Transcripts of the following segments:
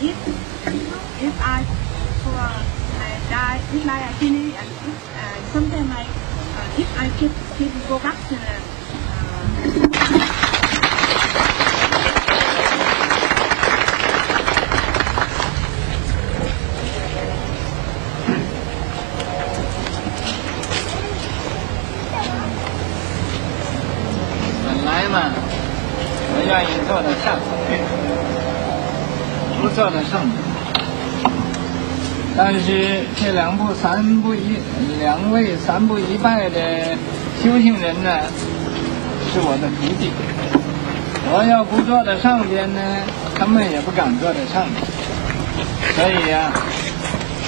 if I die, if I finish, and sometimes if I keep go back to the本来嘛，我愿意做到下层，不做到上层。但是这两位三步一拜的修行人呢，是我的徒弟。我要不坐在上边呢，他们也不敢坐在上面。所以呀，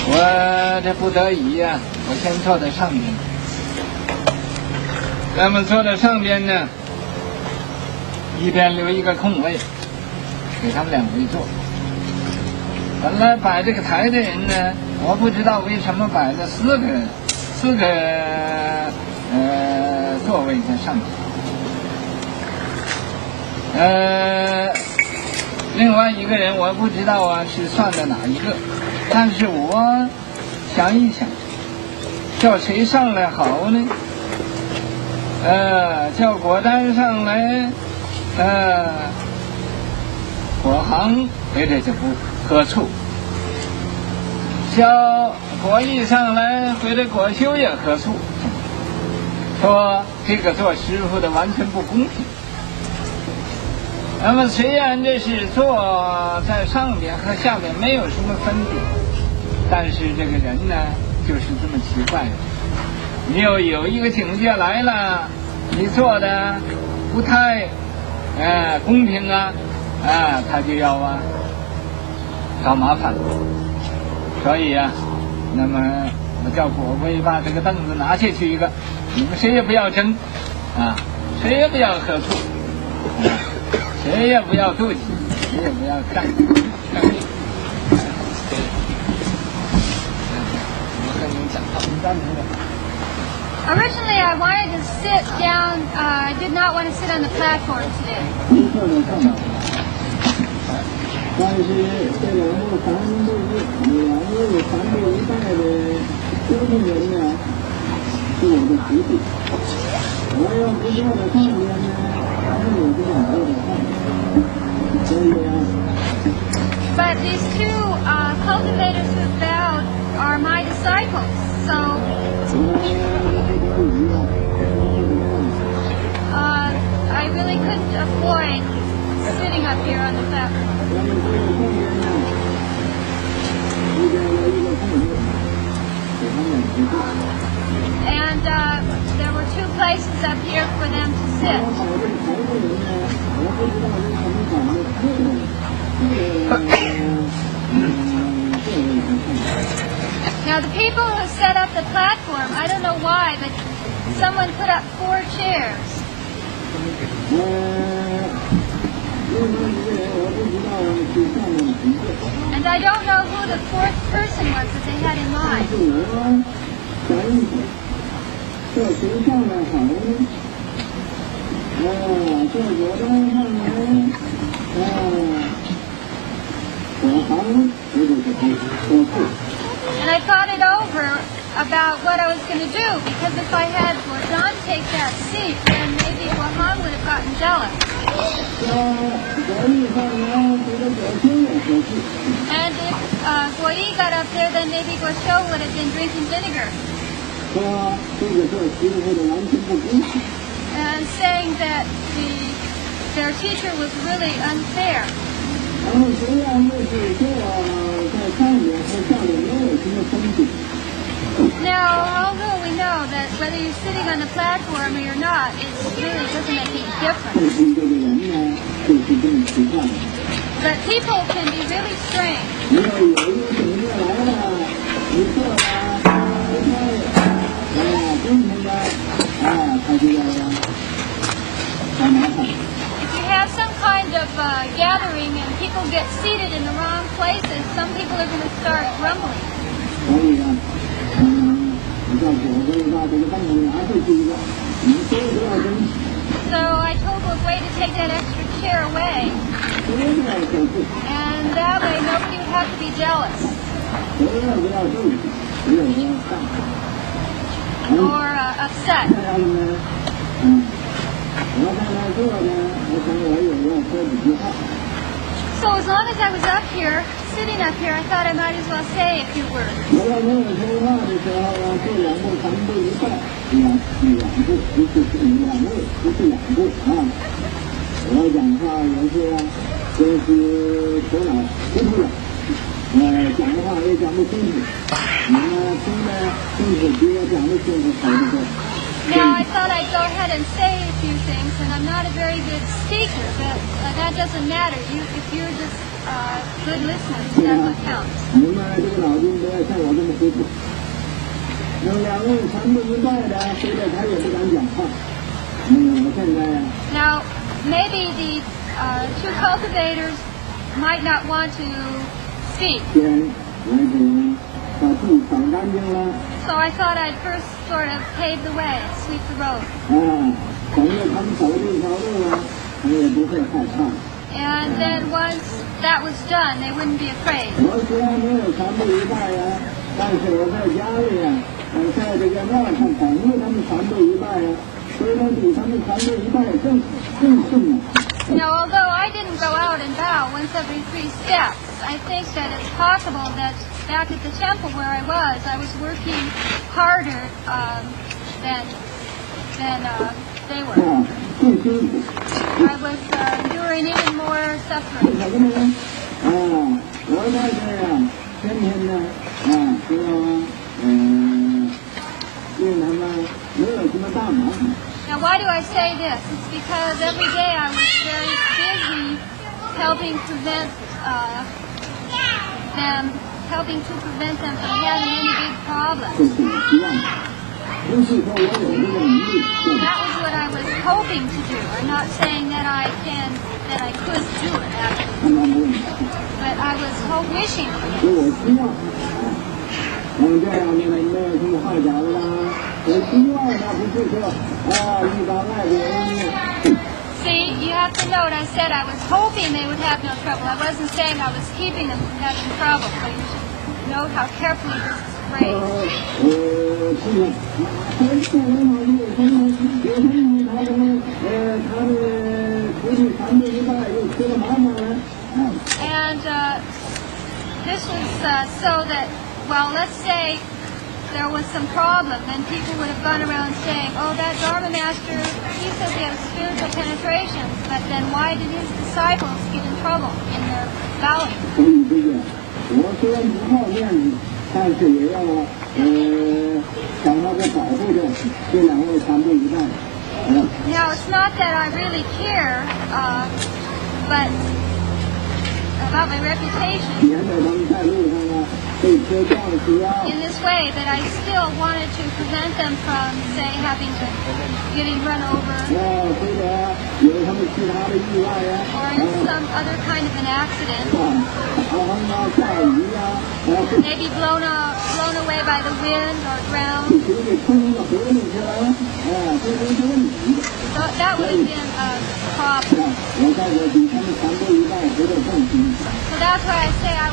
我这不得已呀，我先坐在上边。那么坐在上边呢，一边留一个空位，给他们两位坐。本来摆这个台的人呢，我不知道为什么摆了四个座位在上面。另外一个人我不知道啊是算的哪一个，但是我想一想，叫谁上来好呢？叫果丹上来，果行对这就不合处，叫果义上来回来果修也合处，说这个做师傅的完全不公平。那么虽然这是坐在上边和下边没有什么分别，但是这个人呢就是这么奇怪的，你有一个境界来了，你做的不太公平啊，他就要找麻烦。所以呀，那么我叫果龟把这个凳子拿下去一个，你们谁也不要争谁也不要合处，谁也不要妒忌，谁也不要干我跟你们讲话，你赞成的。Originally, I wanted to sit down. I did not want to sit on the platform today. 但是这两位三步一拜的修行人呢，是我的徒弟。我要不坐在上边呢，他们也不想坐在上面。所以But these two cultivators who vowed are my disciples, so I really couldn't avoid sitting up here on the platform. And there were two places up here for them to sit. Now the people who set up the platform, I don't know why, but someone put up 4 chairs. And I don't know who the 4th person was that they had in mind. And I thought it over about what I was going to do, because if I had John take that seat, then maybe Wahan would have gotten jealous. And if Guai got up there, then maybe Guo would have been drinking vinegar. And saying that their teacher was really unfair. Now, although we know that whether you're sitting on the platform or you're not, it really doesn't make any difference. But people can be really strange. If you have some kind of gathering and people get seated in the wrong places, some people are going to start grumbling. So I told Guai to take that extra chair away, and that way nobody would taught to be jealous. Or upset. So as long as I was up here, sitting up here, I thought I might as well say a few words. Now I thought I'd go ahead and say a few things, and I'm not a very good speaker, but that doesn't matter. If you're just good listeners, that's what counts. Now, maybe the two cultivators might not want to speak. So I thought I'd first sort of pave the way, sweep the road. And then once that was done, they wouldn't be afraid. Now, although I didn't go out and bow once every 3 steps, I think that it's possible that back at the temple where I was working harder than they were. I was enduring even more suffering. Now, why do I say this? It's because every day I was very busy helping to prevent them from having any big problems. That was what I was hoping to do. I'm not saying that I could do it actually, but I was wishing for it. See, you have to note I said I was hoping they would have no trouble. I wasn't saying I was keeping them from having trouble. So you should note how carefully this is phrased. And this was so that, well, let's say there was some problem, then people would have gone around saying, oh, that Dharma master, he says he has spiritual penetration, but then why did his disciples get in trouble in their bowing? Now, it's not that I really care, but about my reputation in this way, that I still wanted to prevent them from, say, getting run over, or in some other kind of an accident, maybe blown away by the wind or drowned. So that would have been a problem. So that's why I say I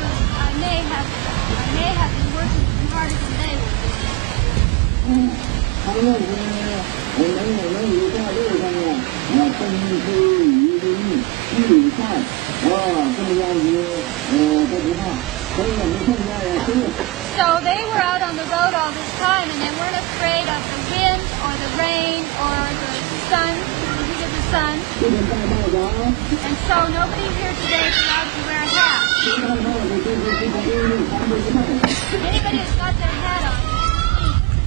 may have been working harder than they were. So they were out on the road all this time, and they weren't afraid of the wind or the rain or the sun, the heat of the sun. And so nobody here today is allowed to wear a hat. Anybody who's got their hat on is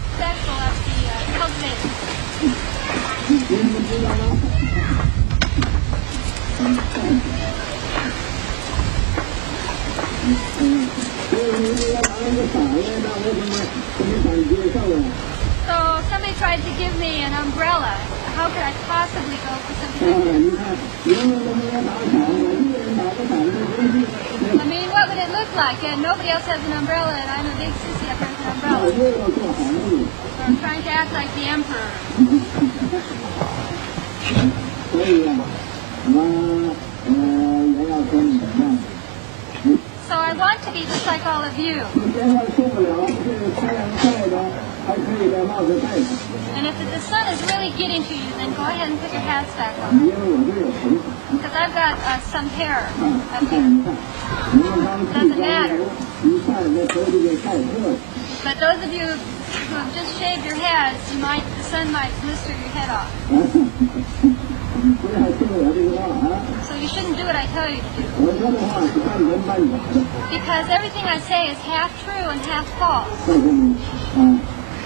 respectful of the cultivators. So somebody tried to give me an umbrella. How could I possibly go for something like this? I mean, what would it look like? And nobody else has an umbrella, and I'm a big sissy up here with an umbrella. So I'm trying to act like the emperor. So I want to be just like all of you. 天上受不了，这个太阳晒的，还可以把帽子戴上。And if the sun is really getting to you, then go ahead and put your hats back on. 因为我这有头发。Because I've got some hair 你 up 看 here. 你看，你们刚剃光头，一晒这头就给晒热了。But those of you who have just shaved your heads, the sun might blister your head off. 不要听我这个话啊！ So you shouldn't do what I tell you to do. 我说的话是半真半假的。 Because everything I say is half true and half false. 告诉你，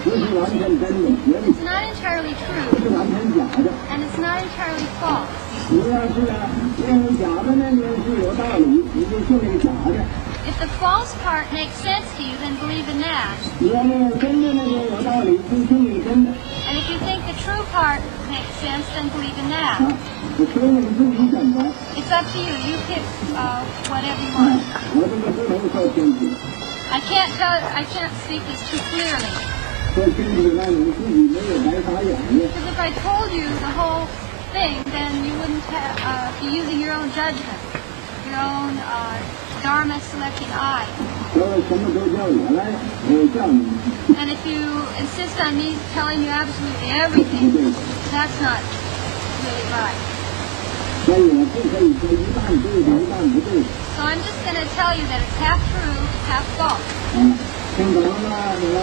不是完全真的，也 It's not entirely 不 true, 是完全假的。 and it's not entirely false. 你要是认为假的呢，你是有道理，你就信那个假的； If the false part makes sense to you, then believe in that. 你要认为真的那个有道理，就信那个真的。 And if you think the true part makes sense, then believe in that. 我说你自己选择。 It's up to you. You pick whatever you want. 我这个不能说清楚， I can't speak this too clearly. 说清楚那你自己没有白傻眼睛。 Because if I told you the whole thing, then you wouldn't be using your own judgment, your own Dharma selecting eye. 说什么都叫我来叫你， And if you insist on me telling you absolutely everything, that's not really right. 所以我不可以说一半对的，一半不对的。 So I'm just going to tell you that it's half true, half false. 听懂了吗？你们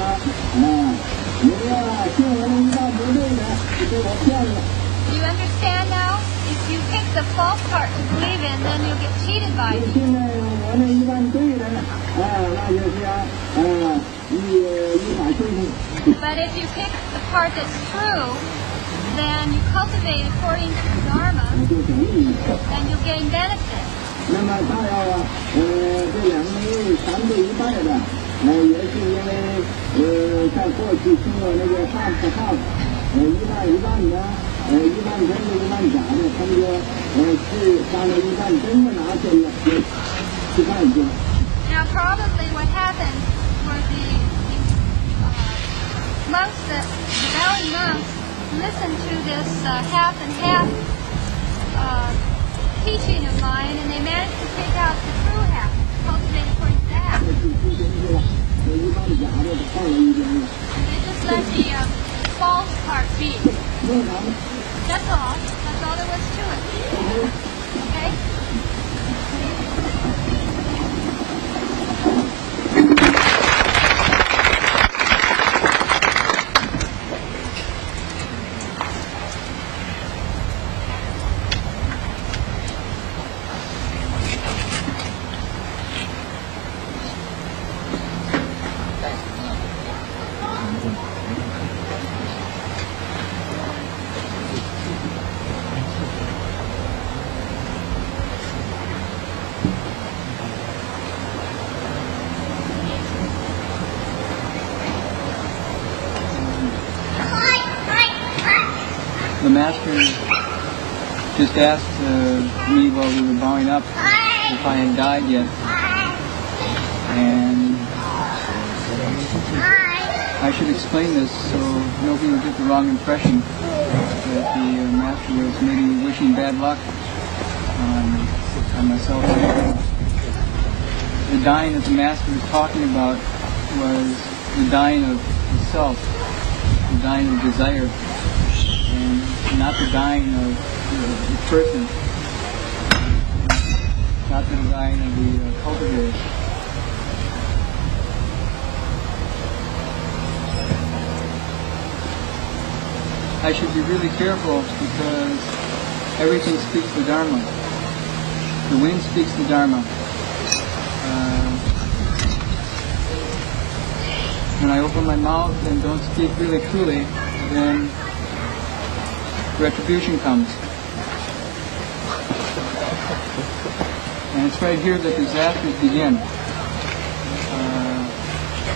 你呀，信我那一半不对的，你被我骗了。 Do you understand now? If you pick the false part to believe in, then you'll get cheated by 你 me. 信我那一半对的，那就是依法修行。 But if you pick the part that's true, then you cultivate according to the Dharma, 就等于 and you'll gain benefit. 那么他要这两枚三对一半的，也是因为在过去听我那个上次一半一半的，一半真的，一半假的，他们就是把那一半真的拿去了，去干去了。 Now, probably what happened were the monks, the valley monks, listened to this half and half teaching of mine, and they managed to take out the true half, cultivate according to that. 一半假的放了一边了。 And they just let the false part be. That's all. That's all there was to it. Okay? The master just asked me while we were bowing up if I had died yet, and I should explain this so nobody will get the wrong impression that the master was maybe wishing bad luck on myself. The dying that the master was talking about was the dying of the self, the dying of desire, and not the dying of the person, not the dying of the cultivator. I should be really careful because everything speaks the Dharma. The wind speaks the Dharma. When I open my mouth and don't speak really truly, then retribution comes. And it's right here that disasters begin.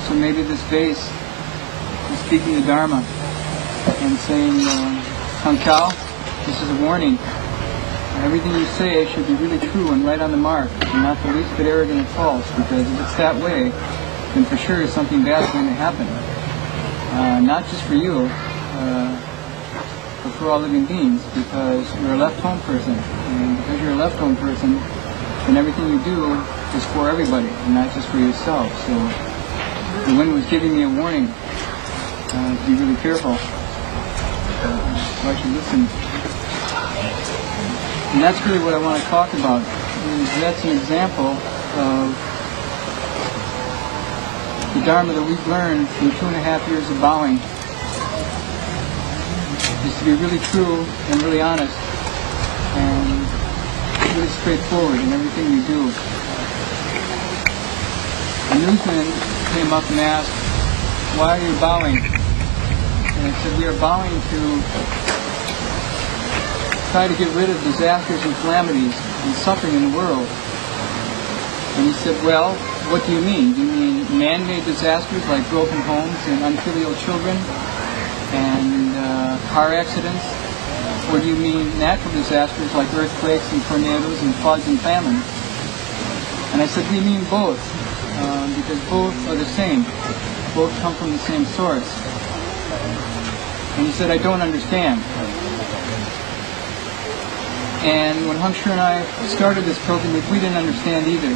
So maybe this vase is speaking the Dharma and saying, Kang Chao, this is a warning. Everything you say should be really true and right on the mark, and not the least bit arrogant or false, because if it's that way, then for sure something bad is going to happen. Not just for you, but for all living beings, because you're a left home person. And because you're a left home person, then everything you do is for everybody and not just for yourself. So the wind was giving me a warning to be really careful. So I should listen. And that's really what I want to talk about. That's an example of the Dharma that we've learned in 2.5 years of bowing, is to be really true and really honest and really straightforward in everything we do. A newsman came up and asked, "Why are you bowing?" And I said, "We are bowing to try to get rid of disasters and calamities and suffering in the world." And he said, "Well, what do you mean? Do you mean man-made disasters like broken homes and unfilial children and car accidents? Or do you mean natural disasters like earthquakes and tornadoes and floods and famine?" And I said, "We mean both, because both are the same. Both come from the same source." And he said, "I don't understand." And when Hung Sure and I started this pilgrimage, we didn't understand either.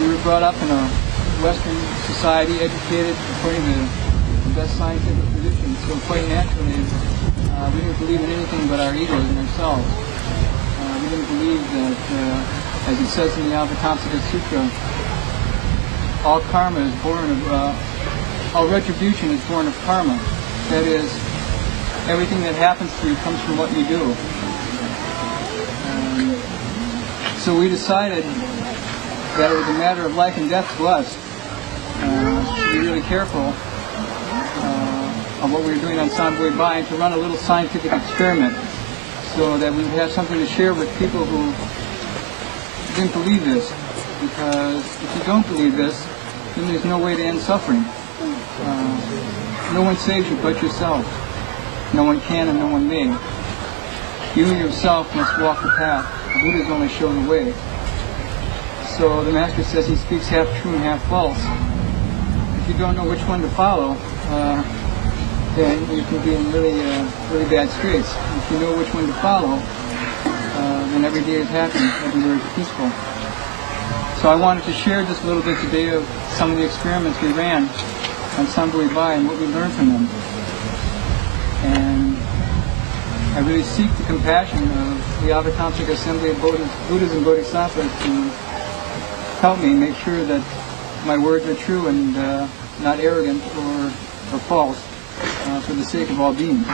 We were brought up in a Western society, educated according to the best scientific traditions, so quite naturally, we didn't believe in anything but our egos and ourselves. We didn't believe that, as it says in the Avatamsaka Sutra, all karma is born of, all retribution is born of karma. That is, everything that happens to you comes from what you do. So we decided that it was a matter of life and death to us to be really careful of what we were doing on Sambui Bai, and to run a little scientific experiment so that we would have something to share with people who didn't believe this. Because if you don't believe this, then there's no way to end suffering. No one saves you but yourself. No one can and no one may. You yourself must walk the path. The Buddhas only show the way. So the Master says he speaks half true and half false. If you don't know which one to follow, then you can be in really bad straits. If you know which one to follow, then every day is happy, everywhere is peaceful. So I wanted to share just a little bit today of some of the experiments we ran on Sambui Bai and what we learned from them. And I really seek the compassion of the Avatamsaka Assembly of Buddhas and Bodhisattvas to help me make sure that my words are true and not arrogant or false, for the sake of all beings.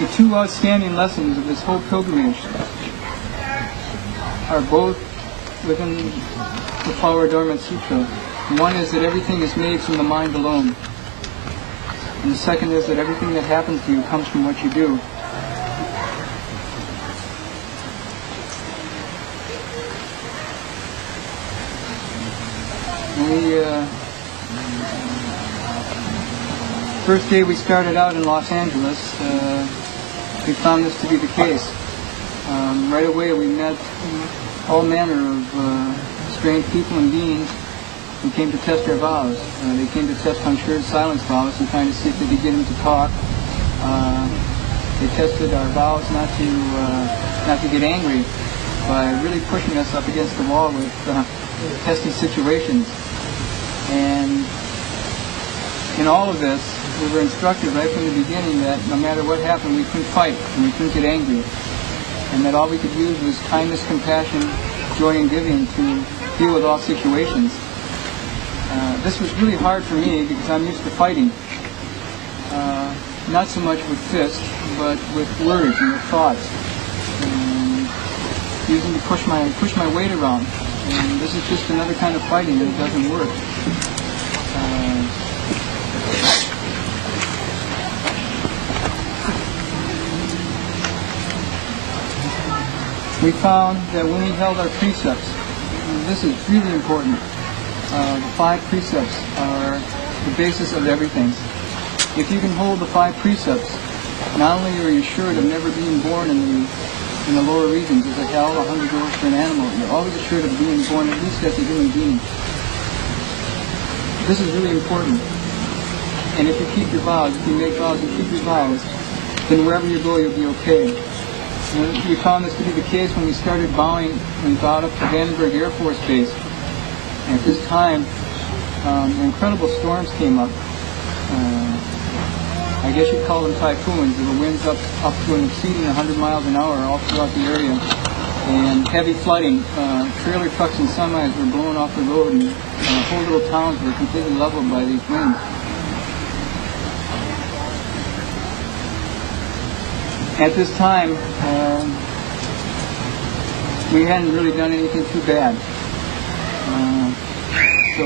The two outstanding lessons of this whole pilgrimage are both within the Flower Adornment Sutra. One is that everything is made from the mind alone. And the second is that everything that happens to you comes from what you do. First day we started out in Los Angeles, we found this to be the case. Right away we met all manner of strange people and beings who came to test our vows. They came to test Hung Sure's silence vows and trying to see if they could get him to talk. They tested our vows not to get angry by really pushing us up against the wall with testy situations. And in all of this, we were instructed right from the beginning that no matter what happened, we couldn't fight and we couldn't get angry. And that all we could use was kindness, compassion, joy, and giving to deal with all situations. This was really hard for me because I'm used to fighting. Not so much with fists, but with words and with thoughts. And using to push my weight around. And this is just another kind of fighting and it doesn't work. We found that when we held our precepts, and this is really important, the 5 precepts are the basis of everything. If you can hold the 5 precepts, not only are you assured of never being born in the in the lower regions is a hell, a hungry ghost, or an animal. You're always assured of being born at least as a human being. This is really important. And if you keep your vows, if you make vows and keep your vows, then wherever you go, you'll be okay. We found this to be the case when we started vowing and vowed up to Vandenberg Air Force Base. At this time, incredible storms came up. I guess you'd call them typhoons. There were winds up to and exceeding 100 miles an hour all throughout the area. And heavy flooding. Trailer trucks and semis were blown off the road, and whole little towns were completely leveled by these winds. At this time, we hadn't really done anything too bad. So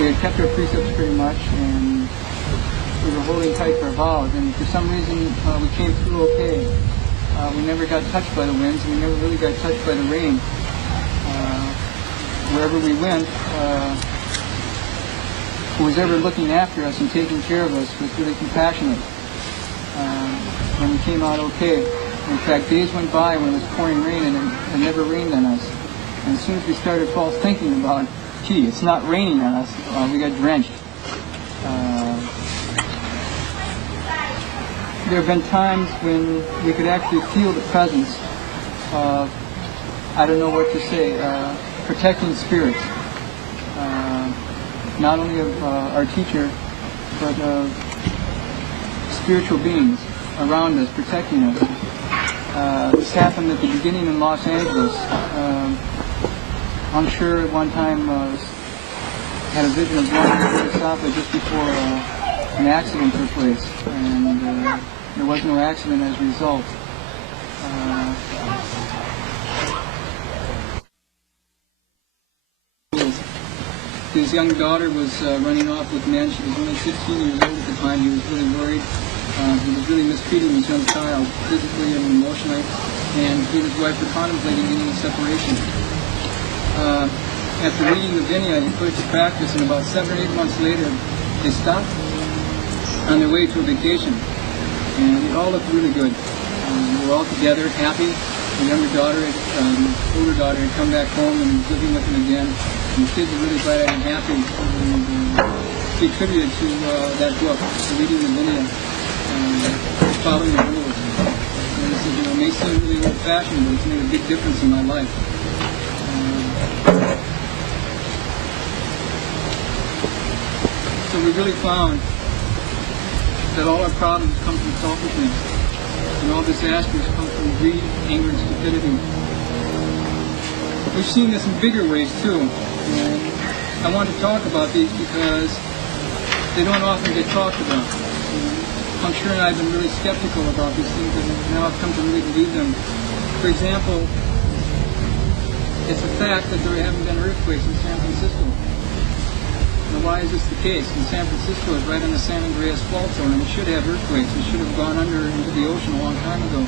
we had kept our precepts pretty much, and we were holding tight to our vows. And for some reason, we came through okay. We never got touched by the winds, and we never really got touched by the rain. Wherever we went, who was ever looking after us and taking care of us was really compassionate. And we came out okay. In fact, days went by when it was pouring rain and it never rained on us. And as soon as we started false thinking about, gee, it's not raining on us, we got drenched. There have been times when we could actually feel the presence of, I don't know what to say, protecting spirits. Not only of our teacher, but of spiritual beings around us, protecting us. This happened at the beginning in Los Angeles. I'm sure at one time had a vision of going to Bodhisattva just before an accident took place, and there was no accident as a result. His young daughter was running off with men. She was only 15 years old at the time. He was really worried. He was really mistreating his young child, physically and emotionally, and he and his wife were contemplating getting a separation. After reading the Vinaya, he put it to practice, and about 7 or 8 months later, they stopped on their way to a vacation, and it all looked really good. They were all together, happy. The younger daughter, older daughter, had come back home and was living with him again. And the kids were really bright-eyed and happy. And he attributed to that book, to reading the Vinaya, following the rules. And he said, it may seem really old-fashioned, but it's made a big difference in my life. So we really found that all our problems come from selfishness, and all disasters come from greed, anger, and stupidity. We've seen this in bigger ways too, and I want to talk about these because they don't often get talked about. I'm sure I've been really skeptical about these things, and now I've come to really believe them. For example, it's a fact that there haven't been earthquakes in San Francisco. Now, why is this the case? And San Francisco is right on the San Andreas Fault Zone, and it should have earthquakes. It should have gone under into the ocean a long time ago.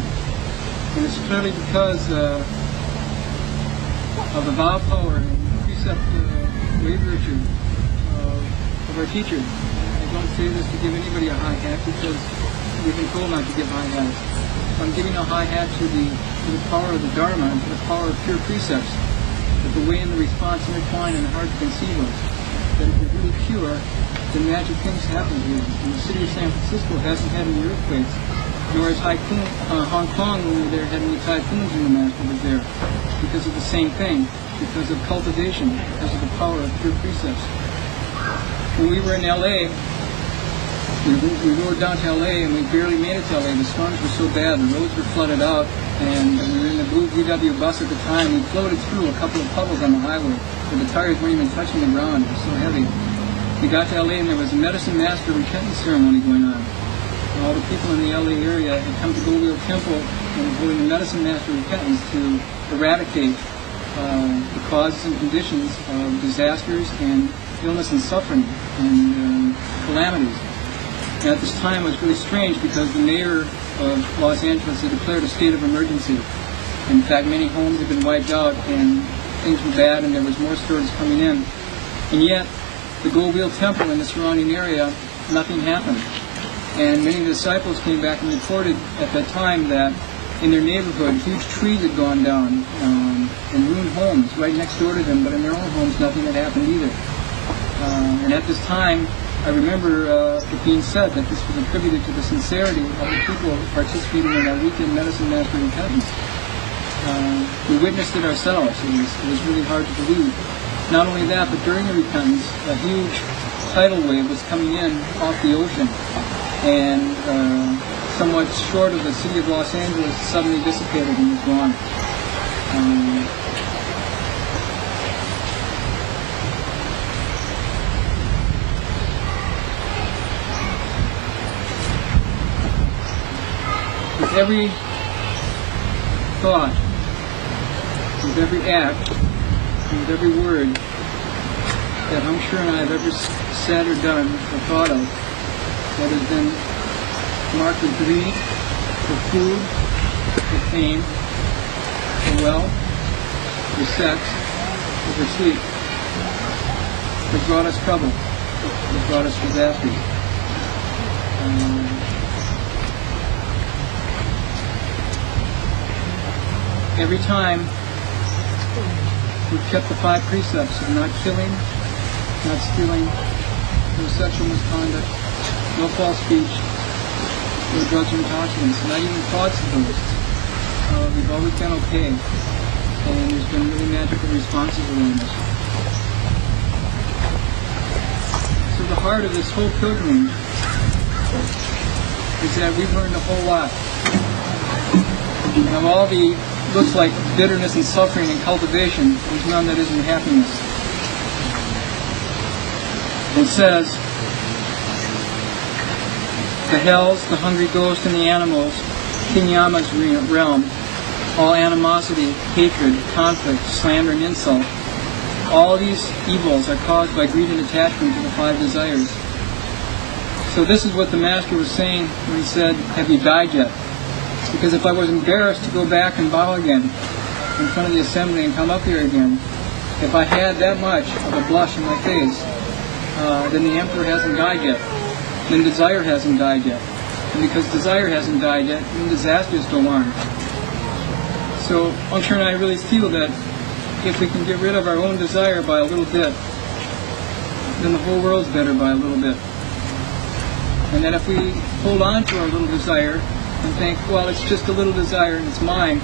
And it's clearly because of the vow power and precept way virtue of our teacher. I don't say this to give anybody a high hat because we've been told not to give high hats. I'm giving a high hat to the power of the Dharma and to the power of pure precepts. That the way and the response intertwine and hard to conceive of. That if you're really pure, then magic things happen here. And the city of San Francisco hasn't had any earthquakes, nor has Hong Kong, when we were there, had any typhoons when the Master was there. Because of the same thing, because of cultivation, because of the power of pure precepts. When we were in LA, we rode down to LA and we barely made it to LA. The storms were so bad, the roads were flooded out, and we were in the blue VW bus at the time. We floated through a couple of puddles on the highway, where the tires weren't even touching the ground. It was so heavy. We got to LA and there was a medicine master repentance ceremony going on. And all the people in the LA area had come to Goldwheel Temple and were holding the medicine master repentance to eradicate the causes and conditions of disasters and illness and suffering and calamities. And at this time it was really strange because the mayor of Los Angeles had declared a state of emergency. In fact, many homes had been wiped out and things were bad and there was more stories coming in. And yet, the Goldwheel Temple in the surrounding area, nothing happened. And many of the disciples came back and reported at that time that in their neighborhood, huge trees had gone down and ruined homes right next door to them, but in their own homes nothing had happened either. And at this time, I remember it being said that this was attributed to the sincerity of the people participating in that weekend medicine master repentance. We witnessed it ourselves. It was really hard to believe. Not only that, but during the repentance, a huge tidal wave was coming in off the ocean, and somewhat short of the city of Los Angeles suddenly dissipated and was gone. With every thought, with every act, with every word that Hung Sure and I have ever said or done or thought of that has been marked with greed, for food, for fame, for wealth, for sex, or for sleep, has brought us trouble, has brought us disaster. Every time we've kept the 5 precepts of not killing, not stealing, no sexual misconduct, no false speech, no drugs or intoxicants, not even thoughts of those. We've always been okay, and there's been really magical responses around us. So the heart of this whole pilgrimage is that we've learned a whole lot. And of all the looks like bitterness and suffering and cultivation, there's none that isn't happiness. It says, the hells, the hungry ghost, and the animals, King Yama's realm, all animosity, hatred, conflict, slander, and insult, all these evils are caused by greed and attachment to the 5 desires. So this is what the Master was saying when he said, have you died yet? Because if I was embarrassed to go back and bow again in front of the assembly and come up here again, if I had that much of a blush in my face, then the Emperor hasn't died yet. Then desire hasn't died yet. And because desire hasn't died yet, then disasters go on. So Hung Sure and I really feel that if we can get rid of our own desire by a little bit, then the whole world's better by a little bit. And that if we hold on to our little desire and think, well, it's just a little desire and it's mine,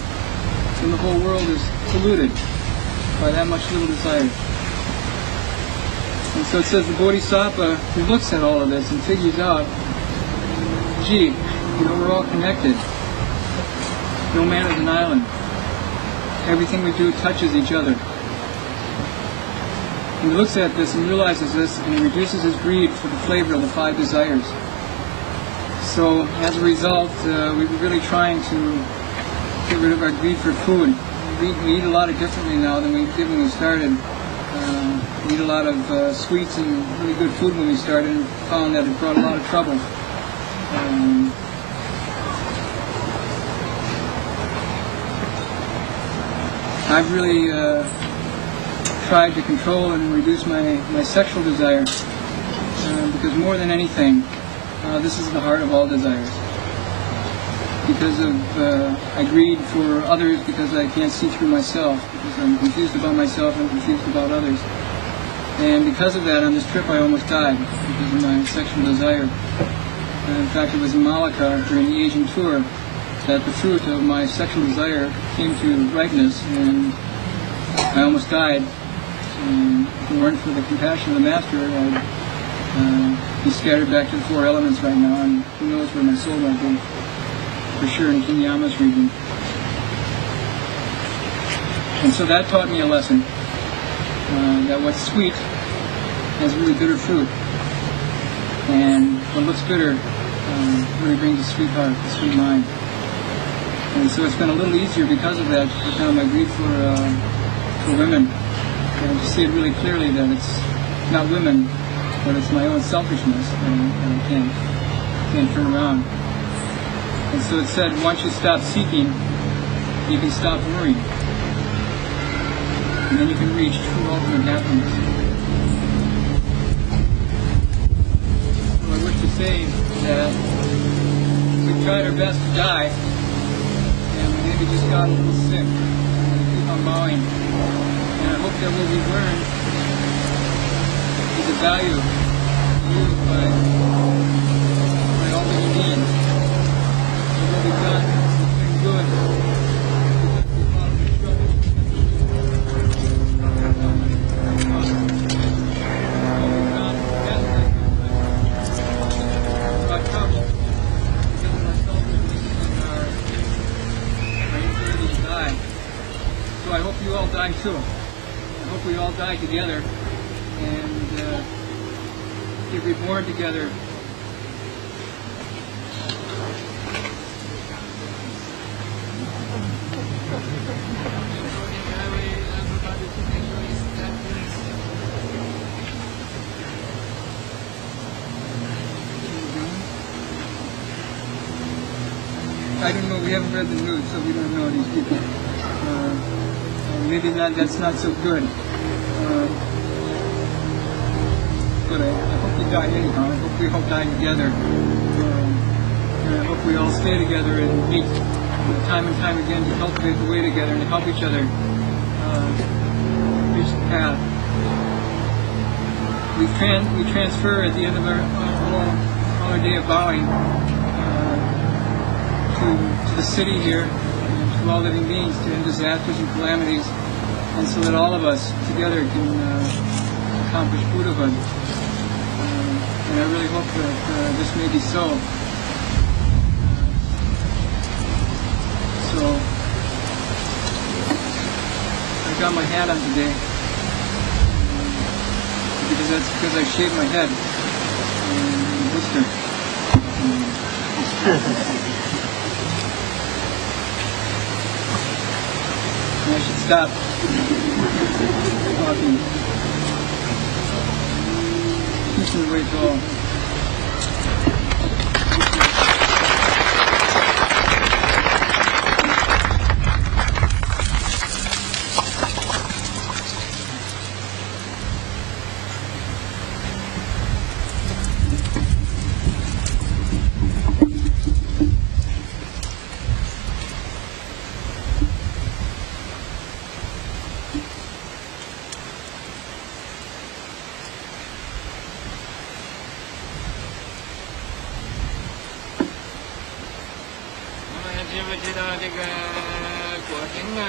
then the whole world is polluted by that much little desire. And so it says the Bodhisattva who looks at all of this and figures out, gee, we're all connected. No man is an island. Everything we do touches each other. And he looks at this and realizes this and reduces his greed for the flavor of the 5 desires. So as a result, we were really trying to get rid of our greed for food. We eat a lot differently now than we did when we started. We eat a lot of sweets and really good food when we started, and found that it brought a lot of trouble. I've really tried to control and reduce my sexual desire, because more than anything, this is the heart of all desires. Because of I greed for others because I can't see through myself, because I'm confused about myself and confused about others. And because of that, on this trip I almost died because of my sexual desire. In fact, it was in Malacca during the Asian tour that the fruit of my sexual desire came to ripeness, and I almost died. And if it weren't for the compassion of the Master, I'd be scattered back to the 4 elements right now, and who knows where my soul might be. For sure in King Yama's region. And so that taught me a lesson, that what's sweet has really bitter fruit, and what looks bitter really brings a sweet heart, a sweet mind. And so it's been a little easier because of that to put down my greed for women, and to see it really clearly that it's not women, but it's my own selfishness that I can't turn around. And so it said, once you stop seeking, you can stop worrying. And then you can reach true ultimate happiness. So I wish to say that we've tried our best to die, and we just got a little sick. Keep on bowing. And I hope that what we learned is a value used by all living beings. And what we've done has been good. So I hope you all die too. I hope we all die together and get reborn together. I don't know, we haven't read the news, so we don't know these people. Maybe that's not so good. But I hope you die anyhow. I hope we all die together. And I hope we all stay together and meet time and time again to cultivate the way together and to help each other reach the path. We transfer at the end of our day of bowing to the city here, to all living beings, to end disasters and calamities, and so that all of us together can accomplish Buddhahood. And I really hope that this may be so. So I got my hat on today because I shaved my head and blister. I should stop talking. This is the way to go. 知不知道这个果婷啊，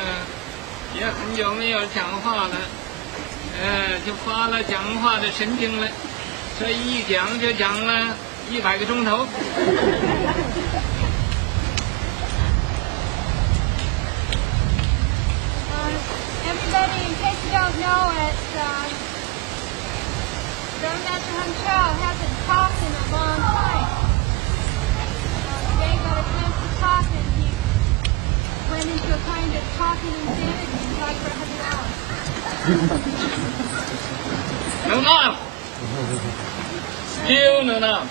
也很久没有讲话了，就发了讲话的神经了，所以一讲就讲了100个钟头。Everybody, in case you don't know it, Grandmaster Hunchal hasn't talked in a long time. Today got a chance to talk, and he went into a kind of talking insanity and talked for 100 hours. 能闹 ，still 能闹。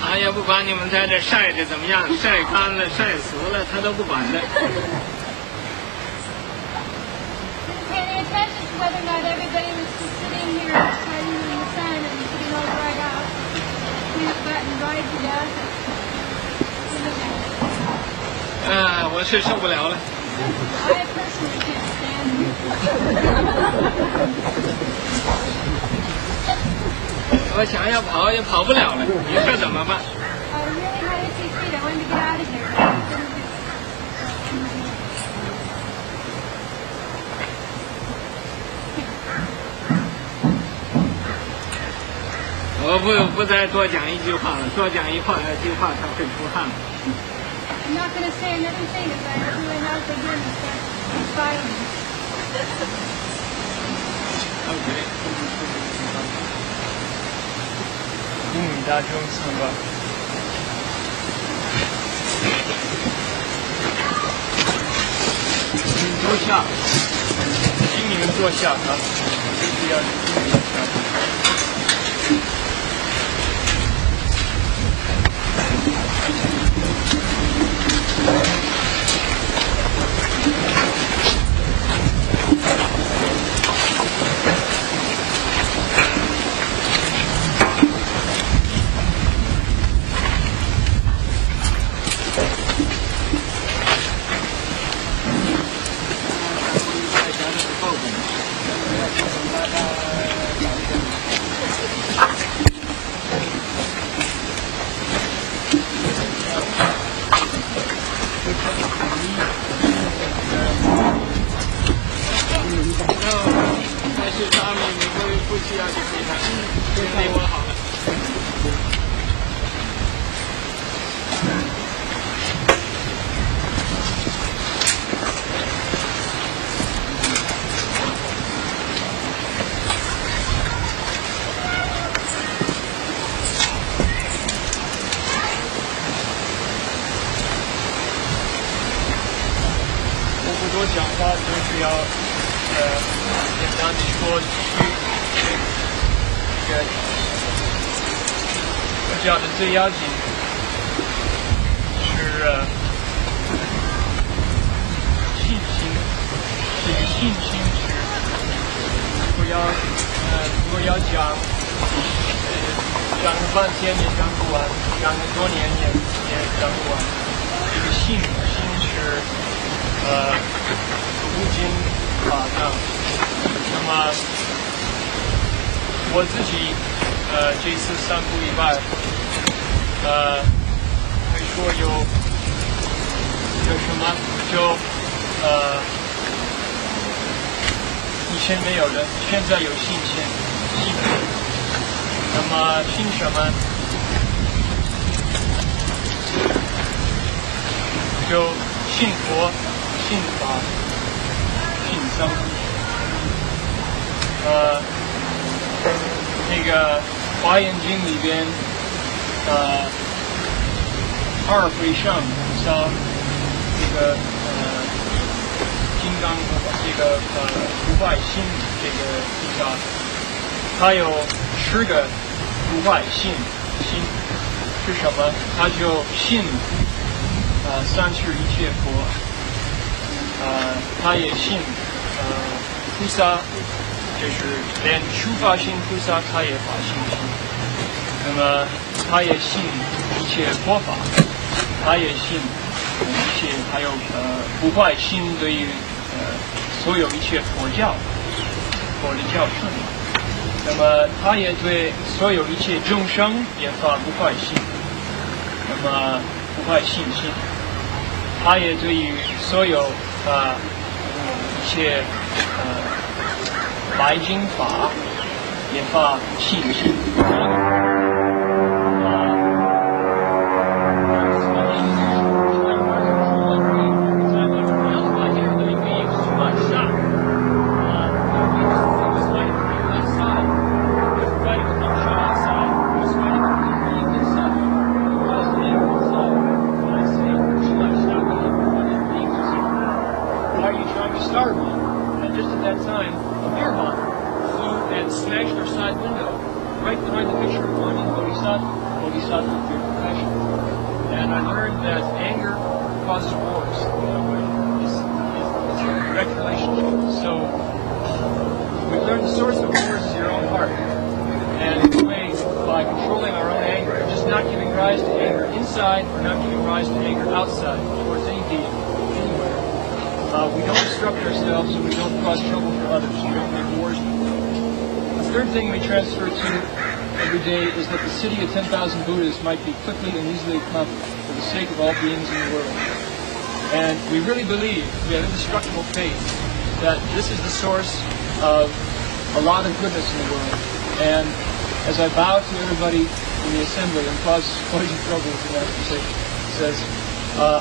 他也不管你们在这晒着怎么样，晒干了、晒死了，他都不管的。Paying attention to whether or not everybody was just sitting here sweating in the sun and sitting all dried out, peanut butter and dried to death. 我是受不了了。I personally can't stand it. 我想要跑也跑不了了，你说怎么办？ I really had itchy feet. I wanted to get out of here. 我不再多讲一句话了，多讲一句话他会出汗了。I'm not going to say another thing as I really have to hear me start inspiring. OK。大众参观。请坐下，请你们坐下啊！这样请你们坐下。多讲话就是要简单的说几句。这个我讲的最要紧是信心，这个信心是如果要讲了半天也讲不完，讲了多年也讲不完。这个信是无尽法藏。那么我自己这次散步以外，会说有什么就以前没有的，现在有信。那么信什么？就信佛、信法、信僧。那个《华严经》里边，二回向菩萨这个金刚这个不坏心这个菩萨，他有10个不坏心是什么？他就信三世一切佛，他也信菩萨。就是连初发心菩萨他也发信心，那么他也信一切佛法，他也信一切，还有不坏心对于所有一切佛的教训，那么他也对所有一切众生也发不坏心，那么不坏信心，他也对于所有一切白经法也发信心。And I learned that anger causes wars. It's a direct relationship. So we learned the source of wars is your own heart. And in a way, by controlling our own anger, just not giving rise to anger inside or not giving rise to anger outside towards any being, anywhere, we don't destruct ourselves and we don't cause trouble for others. We don't make wars. The third thing we transfer to every day is that the city of 10,000 Buddhas might be quickly and easily accomplished for the sake of all beings in the world. And we really believe, we have indestructible faith, that this is the source of a lot of goodness in the world. And as I bow to everybody in the assembly and cause noisy trouble, as the Master says,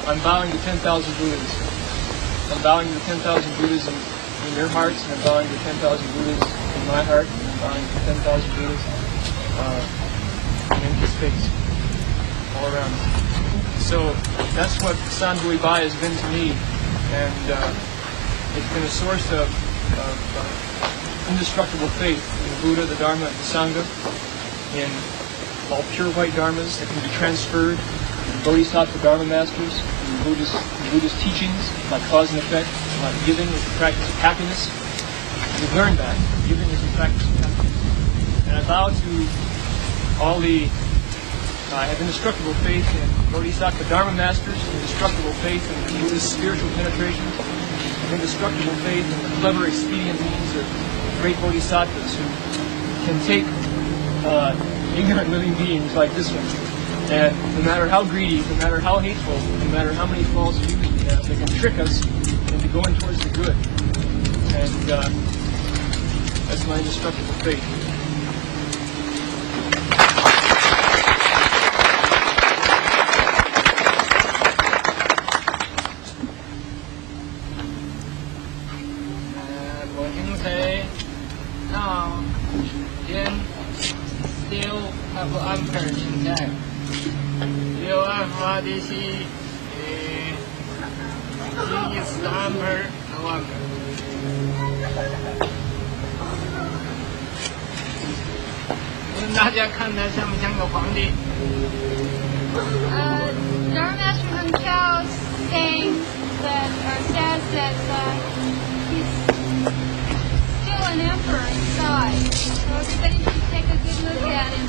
I'm bowing to 10,000 Buddhas. I'm bowing to 10,000 Buddhas in your hearts, and I'm bowing to 10,000 Buddhas in my heart, and I'm bowing to 10,000 Buddhas in his face, all around us. So that's what Sanbui Bai has been to me, and it's been a source of indestructible faith in the Buddha, the Dharma, and the Sangha, in all pure white dharmas that can be transferred, in Bodhisattva Dharma masters, in Buddhist teachings about cause and effect, about giving as a practice of happiness. We've learned that giving is a practice of happiness, and I bow to all the. I have indestructible faith in Bodhisattva Dharma masters, indestructible faith in Buddhist spiritual penetrations, indestructible faith in the clever, expedient means of great bodhisattvas who can take ignorant living beings like this one, and no matter how greedy, no matter how hateful, no matter how many false views we have, they can trick us into going towards the good. And that's my indestructible faith. 望。大家看他像不像个皇帝？ Dharma Master Hung Chao saying that, or says that he's still an emperor inside. So everybody should take a good look at him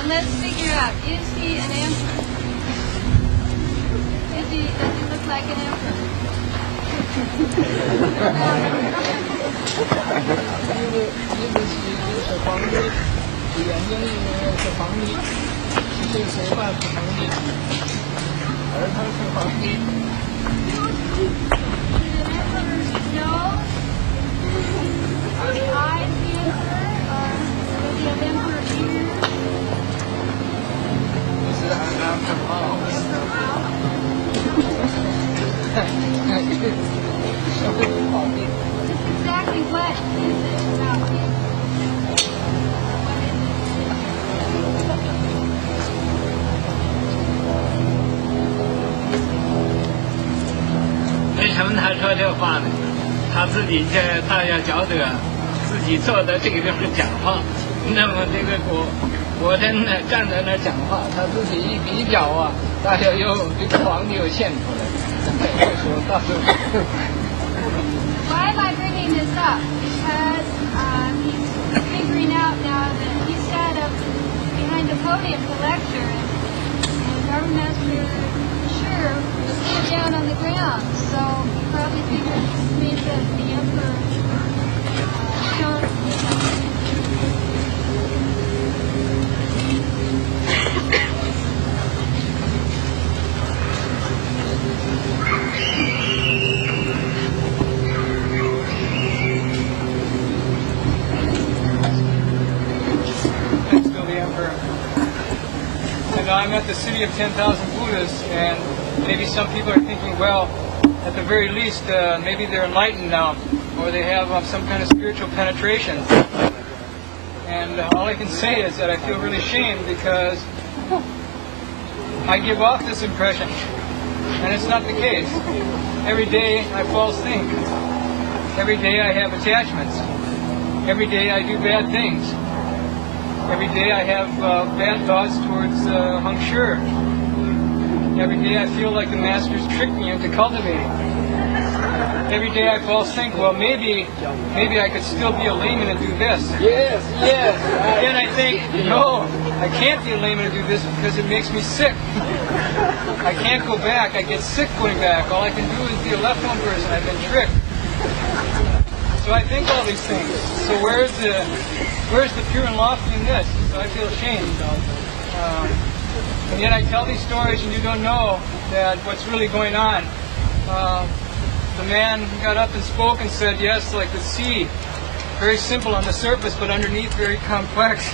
and let's figure out, is he an emperor? Does he look like an emperor? 是皇帝，眼睛里面是皇帝，这个头发是皇帝，而他是皇帝。 Are the eyes the emperor, or does he have emperor ears? 不是安可帽。Exactly what is it about him? 为什么他说这话呢？他自己他要觉得自己坐在这个地方讲话，那么这个果真呢站在那儿讲话，他自己一比较啊，大家这个皇帝又现出来了。这个时候到时候。Why am I bringing this up? Because he's figuring out now that he sat up behind the podium to lecture, and Dharma Master sure was still down on the ground, so he probably figured this means that the emperor shone. I'm at the city of 10,000 Buddhas, and maybe some people are thinking, well, at the very least, maybe they're enlightened now, or they have some kind of spiritual penetration. And all I can say is that I feel really ashamed because I give off this impression, and it's not the case. Every day I fall asleep. Every day I have attachments. Every day I do bad things. Every day I have bad thoughts towards Hung Sure. Every day I feel like the Master's tricked me into cultivating. Every day I fall asleep. Well, maybe I could still be a layman and do this. Yes. Then I think, no, I can't be a layman and do this because it makes me sick. I can't go back. I get sick going back. All I can do is be a left-home person. I've been tricked. So I think all these things. So where's the pure and lofty in this? So I feel ashamed. And yet I tell these stories and you don't know that what's really going on. The man got up and spoke and said, yes, like the sea, very simple on the surface, but underneath very complex.